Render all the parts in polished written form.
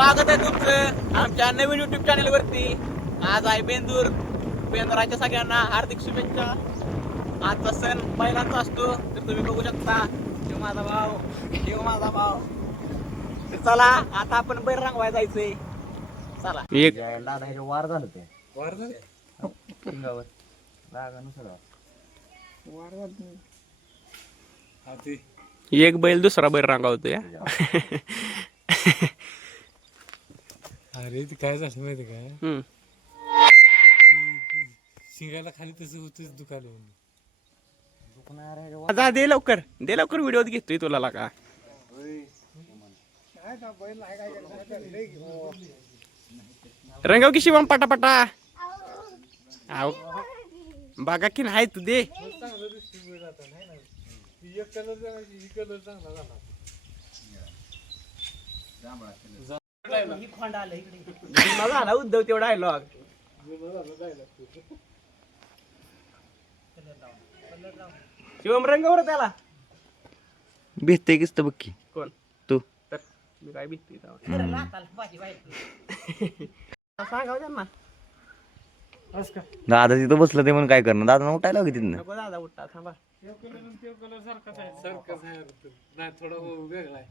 स्वागत आहे तुमचं आमच्या नवीन युट्यूब चॅनल वरती. आज आहे बेंदूर. बेंदुराच्या सगळ्यांना हार्दिक शुभेच्छा. आजचा सण बैलांचा असतो, तर तुम्ही बघू शकता. शिव माझा भाऊ, शिव माझा भाऊ. तर चला आता आपण बैल रंगवाय जायचंय. चला. एक वार झालं ते वार झालं अंगावर रागानुसार वार एक बैल दुसरा बैल रंगावतोय. अरे ते काय झालं माहिती काय शिंगायला खाली तसं होतच दुकान जा दे लवकर व्हिडिओ घेतोय तुला का. रंगाव की शिवम पटापटा. आव बघा की नाही तू दे. झाला उद्धव तेवढा डायलॉग. शिवम रंगावर त्याला भेटते किस्त बक्की कोण तू तर मी काय भीती सांगाव त्यांना. दादा तिथं बसलं ते म्हणून काय करणार दादा उठायला हवी तिथनं. नको दादा उठता थांबा. सारखाच आहे नाही थोडा वेगळा आहे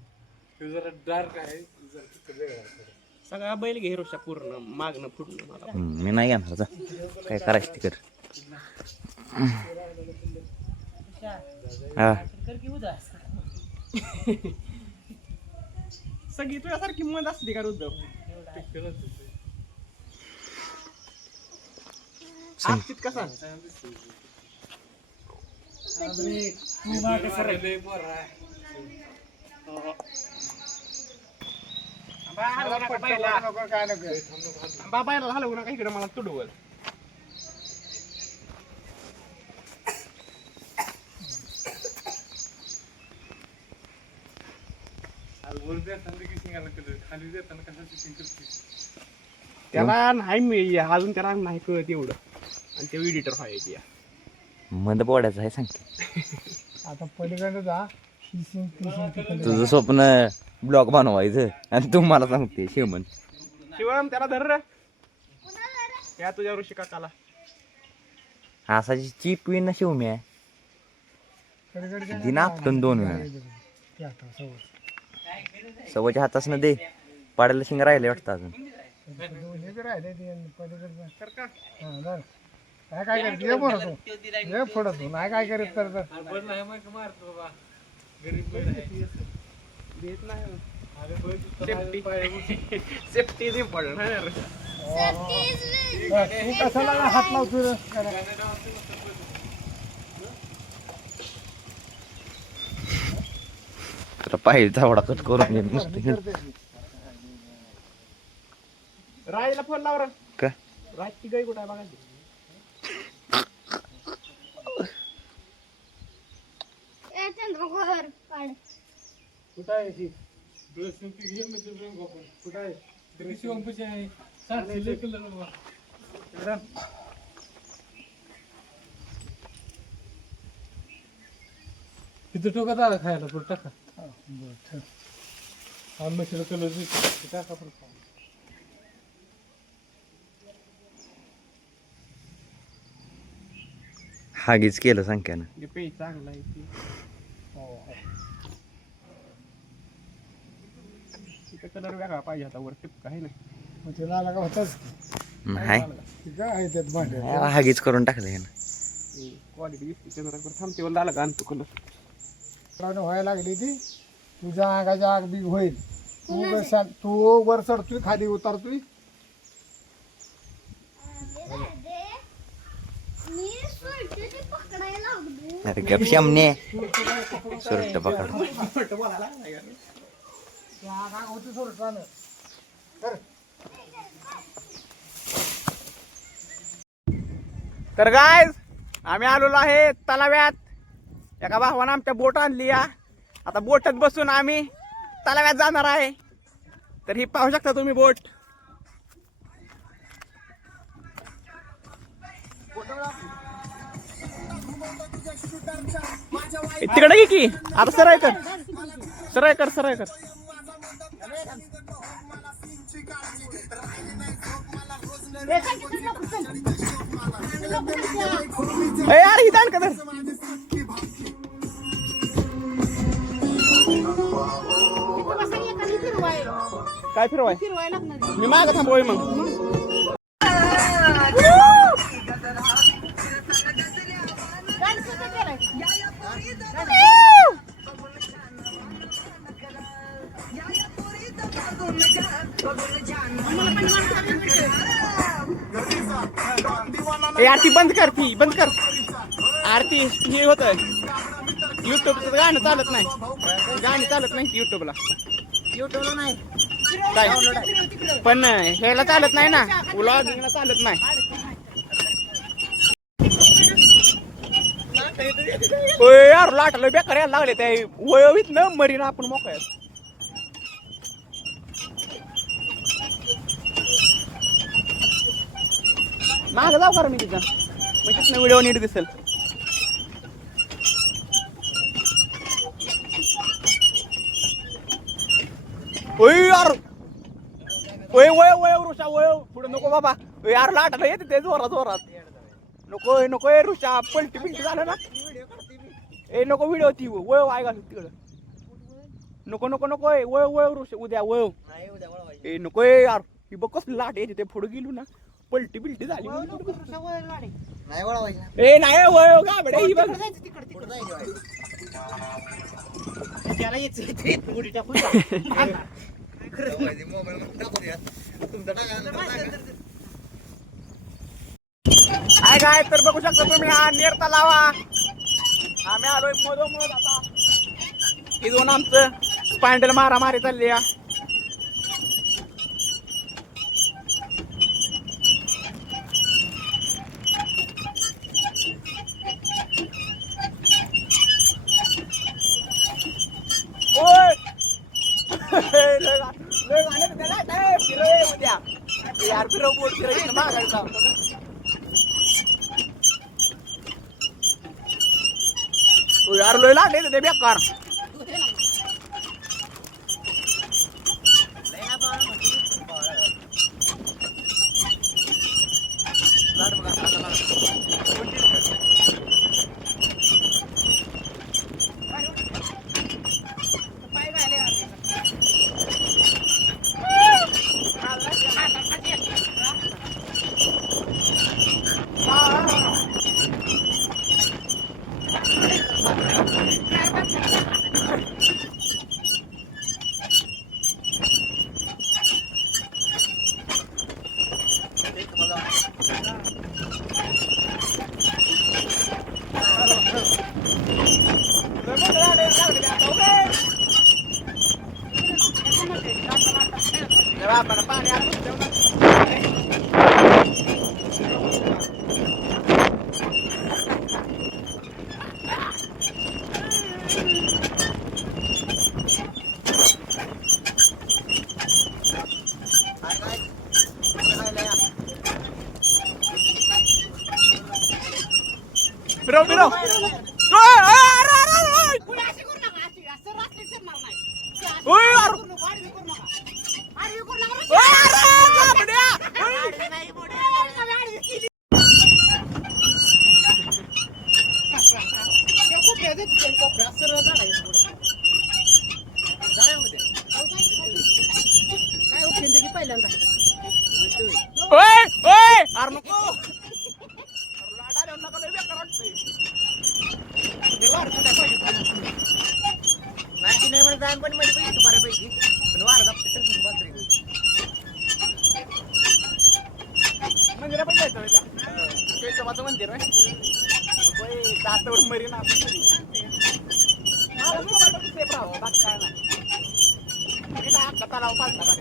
जरा डार्क आहे वेगळा आहे. सगळा बैल घे रोषा पूर्ण मागणं फुटणं मला. मी नाही घेणार जा काय करायचं ते कर. हा सगळी तुझ्यासारखी मत असते का उद्धव. आजचीत कसा बाबायला हलवू नका इकडे मला तुडवल. त्याला नाही मी अजून त्याला नाही कळत एवढं. आणि ते एडिटर व्हायचे मंद पोडायचं आहे सांग आता पलीकडे जा तुझं स्वप्न ब्लॉग बनवायचं आणि तू मला सांगते शिवमन शिवम त्याला धर रे. या तुझ्या ऋषी काकाला असाची चीप विन ना शिवमी आहे दिना आपटून 2 वेळा सवयच्या हातास न दे पाडायला शिंग राहिले वाटतं अजून. काय करत फोडत नाही काय करत तर सेफ्टी इज इम्पॉर्टंट आहे ना. तू कशाला हात लावतो तुला पाहिजे चावडा कट करून घे नुसतं. रायला फोन लाव रे. का राजची गाय कुठं आहे बघायची. कुठं आहे ती कुठं आहे शिवंपशी आहे तिथं टोकात आला खायला पुढे टाका. आंब्याशीला कलर टाका परत. हागीच केलं संख्यानं. पे चांगला आहे ती. तिथं कलर वेगळा पाहिजे आता वर टिपका आहे ना. मग ते लाला का होताच नाही काय आहे त्यात भांडे हागीच करून टाकलं ह्यानं. क्वालिटी दिसते चंद्रावर थांबते वर झाला का आणतो कलर. व्हायला लागली ती तुझ्या आगाच्या आग बी होईल. तू वर चढतोय खाली उतरतोय. अरे गप शामने सुरट पकड. तर गायज आम्ही आलेलो आहे तलाव्यात. एका भावानं आमच्या बोट आणली या. आता बोटात बसून आम्ही तलाव्यात जाणार आहे. तर ही पाहू शकता तुम्ही बोट. तिकडे घे की आता सरळ कर सरळ कर सरळ कर. यार ही दान कर काय फिरवाय मी माग थांबवय मग आरती बंद कर ती बंद कर आरती हे होत युट्यूबचं गाणं चालत नाही गाणी चालत नाही युट्यूबला नाही काय पण ह्याला चालत नाही ना व्लॉगिंगला चालत नाही यार लाटलं बेकार यायला लागले ते वयोवित न मरीन आपण मोकळ्या माग जाऊ का मी तिथं मग तिथनं व्हिडिओ नीट दिसेल यार वय वय वय ऋषा वय पुढे नको बाबा यार लाटायला येते ते जोरात जोरात नको नको ऋषा पलटी पिलटी झालं ना नको व्हिडिओ ती वय वाय घालू तिकडं नको नको नको वय वय ऋषा उद्या वय नको यार ही बघ कसली लाट येते ते पुढे गेलो ना पलटी बिलटी झाली नाही वय गाबडे ही बघ काय तर बघू शकता तुम्ही हा नेर तलावा आम्ही आलोय मधोमध आता ही दोन आमचं स्पांडल मारामारी चालली या यार फिरव बोट फिरव मागायचा यार लोय लागले ते बेकार फिरव फिरव मंदिर दातवर मरीन आपण तलाव पालता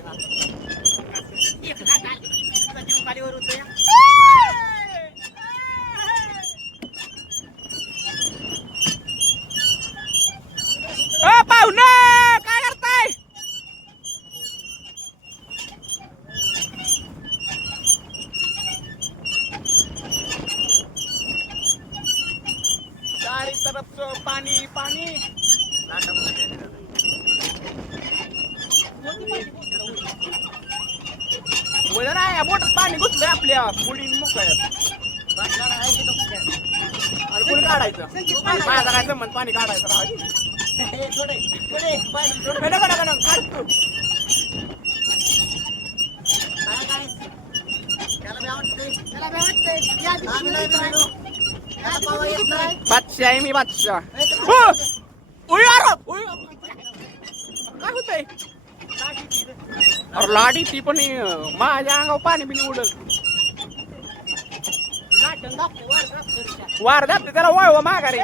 पाहुणा काय करताय चारी तरफ पाणी पाणी माझ्या बोटात पाणी घुसलंय आपल्या पुढी मोकळ्यात आणि कोणी काढायचं माझा काय संबंध पाणी काढायचं राहू काढतो बादशाह आहे मी बादशाह काय होतंय अरे लाडी ती पण माझ्या अंगावर पाणी बिनी उडल वार दाबते त्याला वळवा माघारी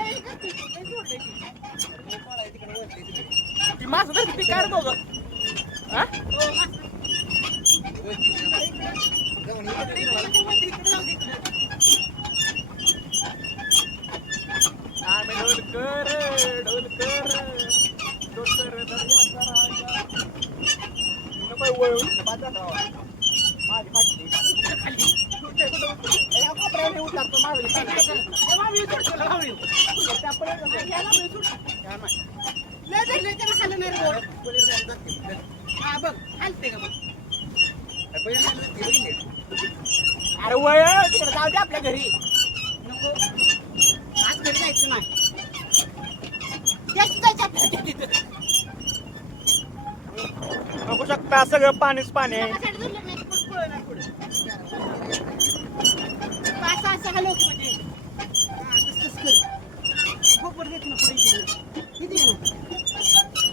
ती मास ती काय दोघ ढोलकर ढोलकर ढोलकर अरे वळ तिकडे जाऊ दे आपल्या घरी नको आज घरी जायचं नाही बघू शकता सगळं पाणीच पाणी आहे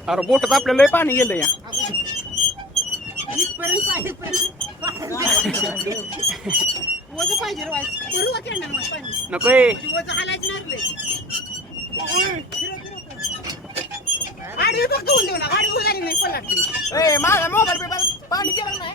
अरे बोटच आपल्याला लय पाणी गेलं या नको माझा मोबाईल पेपर पाणी गेलं नाही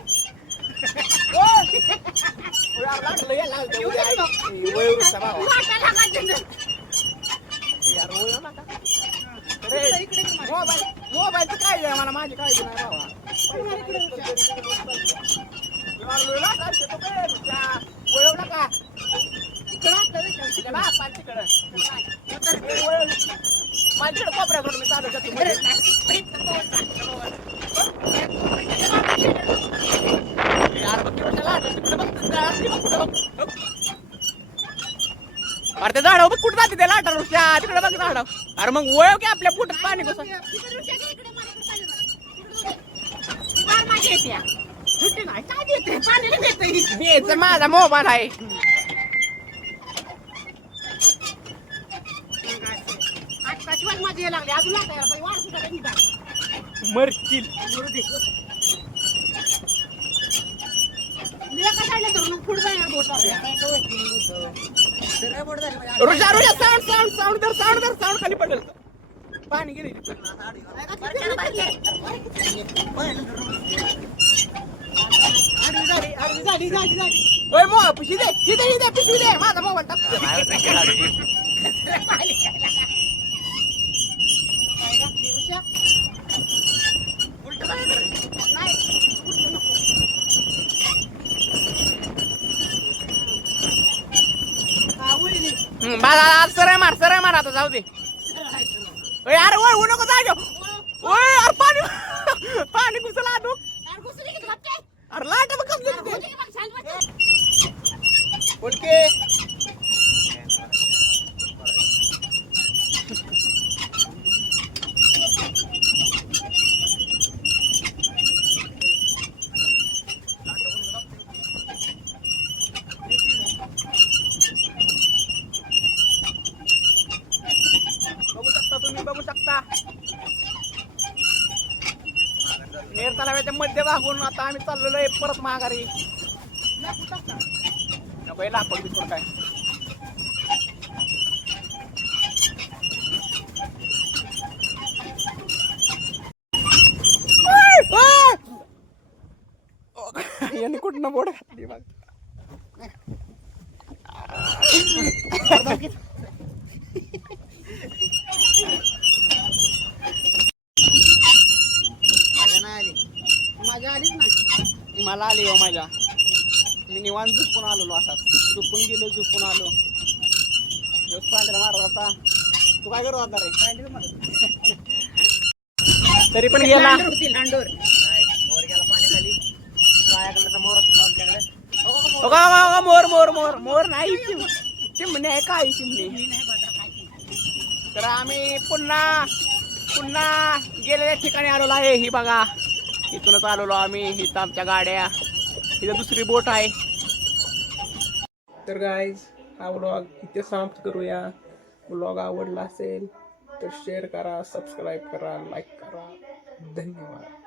मोबाईलचं काय आहे मला माझी काळजी नाही माझ्याकडे कोपऱ्याकडून मी चालू शकतो अरे ते झाड कुठं जाते ते लाटा तिकडे बघ झाड अरे मग वळ की आपल्या पोटात पाणी कसं माझा मोबाईल आहे मरतील रुजा रुजा साऊंड साऊंड साऊंड दर साऊंड दर साऊंड खाली पडेल पाणी गेले पिशवी दे पिशवी दे माझा मोबाईल टाकतो सरळ मार आता जाऊ दे अरे वळ नको जागे अरे पाणी पाणी घुसला अरे लाट बोलके बघू शकता नेर तलावाच्या मध्य भागून आता आम्ही चाललेलो आहे परत माघारी लाकूड बिस्कूट काय यांनी कुठं बोट घातली बघ माझ्या आलीच नाही मला आली हो माझ्या मी निवांत झोपून आलो असाच झोपून गेलो झोपून आलो दिवस पांढरा मारत होता तू काय करत होता रे तरी पण गेला मोर गेला पाण्याखाली काय मोर आमच्याकडे बघा मोर मोर मोर मोर नाही चिमणे आहे काय चिमणे. तर आम्ही पुन्हा पुन्हा गेलेल्या ठिकाणी आलेलो आहे. ही बघा इथूनच आलेलो आम्ही. इथं आमच्या गाड्या, इथं दुसरी बोट आहे. तर गाईज हा व्लॉग इथे समाप्त करूया. व्लॉग आवडला असेल तर शेअर करा, सबस्क्राईब करा, लाईक करा. धन्यवाद.